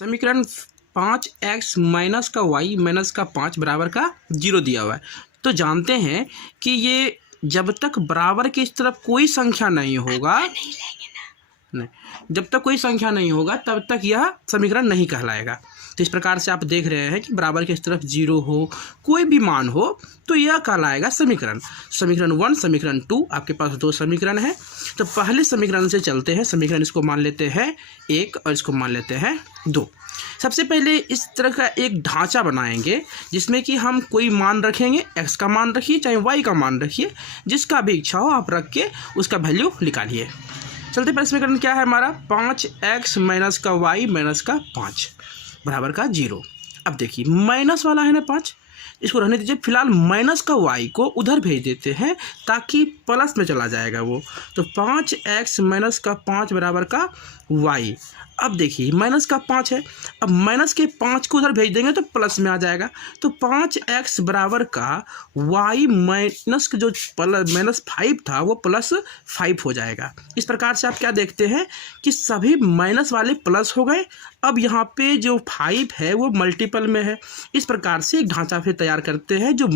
समीकरण 5x minus का y minus का 5 बराबर का 0 दिया हुआ है। तो जानते हैं कि ये जब तक बराबर की इस तरफ कोई संख्या नहीं होगा, नहीं, जब तक कोई संख्या नहीं होगा तब तक यह समीकरण नहीं कहलाएगा। तो इस प्रकार से आप देख रहे हैं कि बराबर की इस तरफ 0 हो, कोई भी मान हो, तो यह कहलाएगा समीकरण। समीकरण 1, समीकरण 2, आपके पास दो समीकरण है। तो पहले समीकरण से चलते हैं। समीकरण इसको मान लेते हैं 1 और इसको मान लेते हैं 2। सबसे पहले इस तरह का एक ढांचा बनाएंगे जिसमें कि हम कोई मान रखेंगे, x का मान रखिए चाहे y का मान रखिए, जिसका भी इच्छा हो आप रख के उसका वैल्यू निकालिए। चलते पहले समीकरण क्या है हमारा, 5x माइनस का y माइनस का 5 बराबर का 0। अब देखिए माइनस वाला है ना 5, इसको रहने दीजिए। फिलहाल माइनस का y को उधर भेज देते हैं ताकि प्लस में चला जाएगा वो। तो 5x माइनस का 5 बराबर का y। अब देखिए माइनस का 5 है, अब माइनस के 5 को उधर भेज देंगे तो प्लस में आ जाएगा। तो 5x बराबर का y माइनस जो माइनस 5 था वो प्लस 5 हो जाएगा। इस प्रकार से आप क्या देखते हैं कि सभी माइनस वाले प्लस हो गए। अब यहाँ पे जो 5 है वो मल्टीपल में है। इस प्रकार से एक ढांचा फिर तैयार करते हैं जो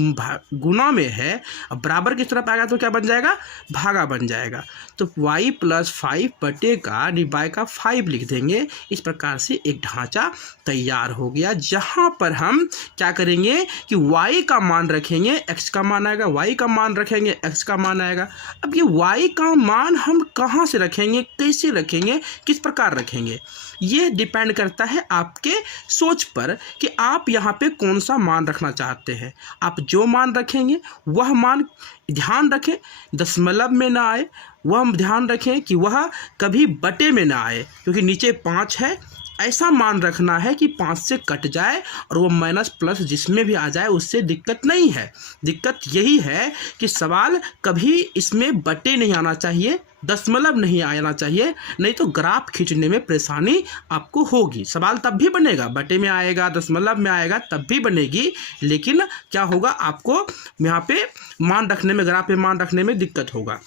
गुना में है। अब बराबर की तरफ आएगा तो क्या बन जाएगा, भागा बन जाएगा। तो y प्लस 5 बटे का डिवाई का 5 लिख देंगे। इस प्रकार से एक ढांचा तैयार हो गया जहां पर हम क्या करेंगे कि y का मान रखेंगे, x का मान आएगा, y का मान रखेंगे, x का मान आएगा। अब ये y का मान हम कहां से रखेंगे, कैसे रखेंगे, किस प्रकार रखेंगे, ये डिपेंड करता है आपके सोच पर कि आप यहाँ पे कौन सा मान रखना चाहते हैं। आप जो मान रखेंगे वह मान ध्यान रखें दशमलव में ना आए, वह ध्यान रखें कि वह कभी बटे में ना आए, क्योंकि नीचे 5 है। ऐसा मान रखना है कि 5 से कट जाए और वो माइनस प्लस जिसमें भी आ जाए उससे दिक्कत नहीं है। दिक्कत यही है कि सवाल कभी इसमें बटे नहीं आना चाहिए, दशमलव नहीं आना चाहिए, नहीं तो ग्राफ खींचने में परेशानी आपको होगी। सवाल तब भी बनेगा, बटे में आएगा, दशमलव में आएगा तब भी बनेगी, लेकिन क्या होगा आपको यहाँ पे मान रखने में, ग्राफ में मान रखने में दिक्कत होगा।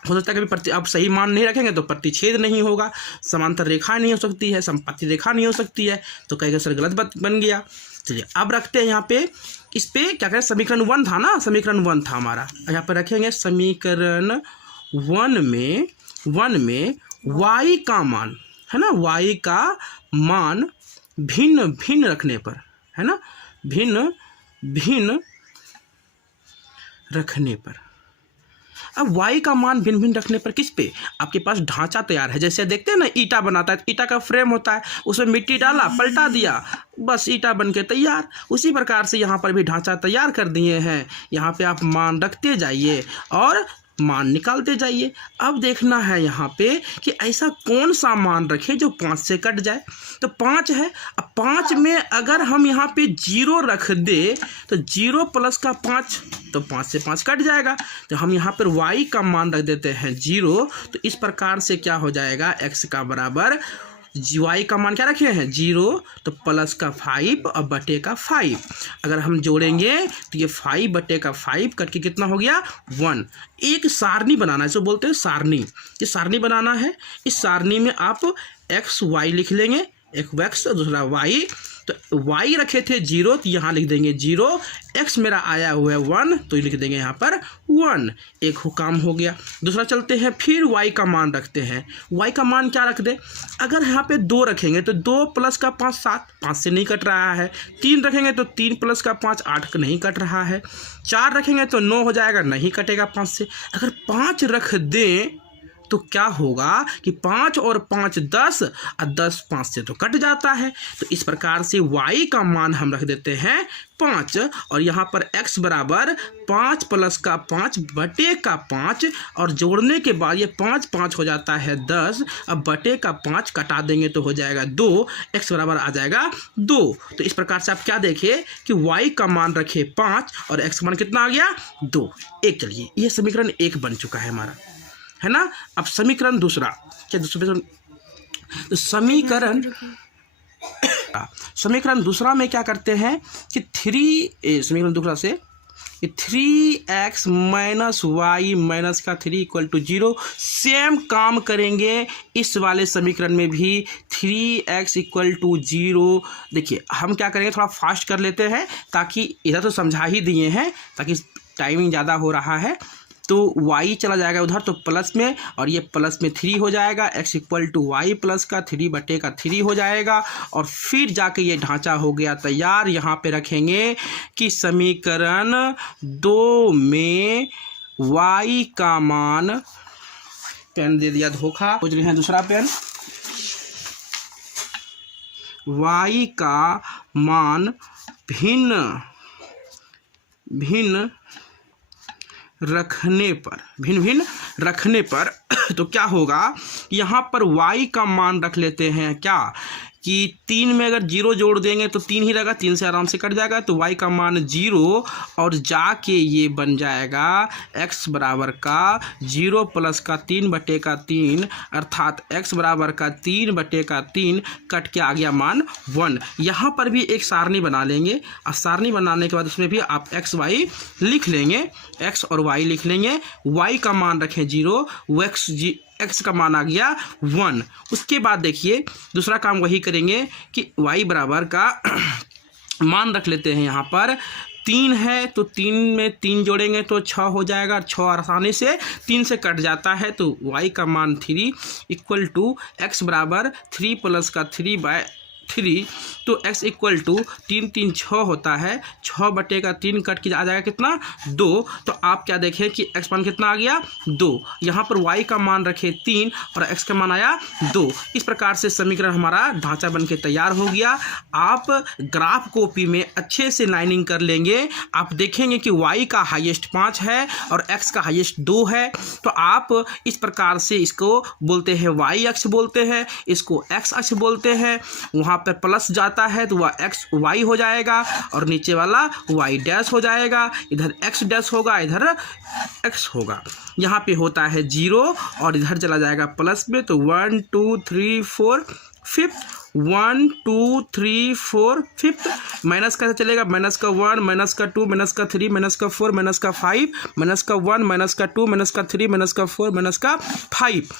हो सकता है कभी आप सही मान नहीं रखेंगे तो प्रतिच्छेद नहीं होगा, समांतर रेखा नहीं हो सकती है, समपाती रेखा नहीं हो सकती है, तो कहेगा सर गलत बन गया। चलिए अब रखते हैं यहाँ पे, इस पे क्या करें, समीकरण 1 था ना, समीकरण 1 था हमारा, यहाँ पे रखेंगे समीकरण 1 में y का मान है ना, y का मान भिन्न भिन्न रखने पर है ना, भिन्न भिन्न रखने पर। अब y का मान भिन्न भिन्न रखने पर किस पे, आपके पास ढांचा तैयार है। जैसे देखते हैं ना ईटा बनाता है, ईटा का फ्रेम होता है, उसमें मिट्टी डाला, पलटा दिया, बस ईटा बन के तैयार। उसी प्रकार से यहाँ पर भी ढांचा तैयार कर दिए हैं। यहाँ पे आप मान रखते जाइए और मान निकालते जाइए। अब देखना है यहाँ पे कि ऐसा कौन सा मान रखे जो 5 से कट जाए। तो 5 है, अब 5 में अगर हम यहाँ पे 0 रख दे तो 0 प्लस का 5, तो 5 से 5 कट जाएगा। तो हम यहाँ पर y का मान रख देते हैं 0। तो इस प्रकार से क्या हो जाएगा, x का बराबर y का मान क्या रखे हैं 0, तो प्लस का 5 और बटे का 5। अगर हम जोड़ेंगे तो ये 5 बटे का 5 कट के कितना हो गया 1। एक सारणी बनाना है, इसको बोलते हैं सारणी। ये सारणी बनाना है। इस सारणी में आप x y लिख लेंगे, एक x दूसरा y। तो y रखे थे 0 तो यहाँ लिख देंगे 0, x मेरा आया हुआ है 1 तो लिख देंगे यहाँ पर 1। एक काम हो गया। दूसरा चलते हैं, फिर y का मान रखते हैं। y का मान क्या रख दे, अगर यहाँ पे 2 रखेंगे तो 2 प्लस का 5 7, 5 से नहीं कट रहा है। 3 रखेंगे तो 3 प्लस का 5 8 नहीं कट रहा है। 4 रखेंगे तो 9 हो जाएगा, नहीं कटेगा 5 से। अगर 5 रख दें तो क्या होगा कि 5 और 5 10 और 10 5 से तो कट जाता है। तो इस प्रकार से y का मान हम रख देते हैं 5 और यहाँ पर x बराबर 5 प्लस का 5 बटे का 5 और जोड़ने के बाद ये 5 5 हो जाता है 10। अब बटे का 5 कटा देंगे तो हो जाएगा 2, x बराबर आ जाएगा 2। तो इस प्रकार से आप क्या देखिए कि y का मान रखे 5 और x का मान कितना आ गया 2। एक चलिए ये समीकरण 1 बन चुका है हमारा, है ना। अब समीकरण दूसरा, क्या समीकरण दूसरा में क्या करते हैं कि समीकरण दूसरा से 3x माइनस वाई माइनस का 3 इक्वल टू 0। सेम काम करेंगे इस वाले समीकरण में भी 3x इक्वल टू 0। देखिए हम क्या करेंगे, थोड़ा फास्ट कर लेते हैं ताकि इधर तो समझा ही दिए हैं, ताकि टाइमिंग ज़्यादा हो रहा है। तो y चला जाएगा उधर तो प्लस में, और ये प्लस में 3 हो जाएगा। x equal to y plus का 3/3 हो जाएगा। और फिर जाके ये ढांचा हो गया तैयार। यहाँ पे रखेंगे कि समीकरण 2 में y का मान, पेन दे दिया धोखा, खोज रहे हैं दूसरा पेन, y का मान भिन्न भिन्न रखने पर तो क्या होगा, यहाँ पर y का मान रख लेते हैं क्या कि 3 में अगर 0 जोड़ देंगे तो 3 ही रहेगा, 3 से आराम से कट जाएगा। तो y का मान 0 और जाके ये बन जाएगा x बराबर का 0 प्लस का 3/3 अर्थात x बराबर का 3/3 कट के आ गया मान 1। यहाँ पर भी एक सारणी बना लेंगे, और सारणी बनाने के बाद उसमें भी आप x y लिख लेंगे, x और y लिख लेंगे। y का मान रखें 0, x का मान आ गया 1। उसके बाद देखिए दूसरा काम वही करेंगे कि y बराबर का मान रख लेते हैं। यहाँ पर 3 है तो 3 में 3 जोड़ेंगे तो 6 हो जाएगा, और 6 आसानी से 3 से कट जाता है। तो y का मान 3 इक्वल टू x बराबर 3 प्लस का 3/3। तो x इक्वल टू 3 3 6 होता है, 6/3 कट के आ जाएगा कितना 2। तो आप क्या देखें कि x मान कितना आ गया 2। यहाँ पर y का मान रखे 3 और x का मान आया 2। इस प्रकार से समीकरण हमारा ढांचा बन के तैयार हो गया। आप ग्राफ कॉपी में अच्छे से लाइनिंग कर लेंगे, आप देखेंगे कि y का हाईएस्ट 5 है और x का हाईएस्ट 2 है। तो आप इस प्रकार से इसको बोलते हैं y अक्ष बोलते हैं, इसको x अक्ष बोलते हैं। वहाँ पर प्लस जाता है तो वह x y हो जाएगा, और नीचे वाला y डैश हो जाएगा, इधर x डैश होगा, इधर x होगा। यहाँ पे होता है 0 और इधर चला जाएगा प्लस में। तो 1 2 3 4 5th, 1 2 3 4 5th। माइनस कैसे चलेगा, माइनस का 1 माइनस का 2 माइनस का 3 माइनस का 4 माइनस का 5 माइनस का 1 माइनस का 2 माइनस का 3 माइनस का 4 माइनस का 5।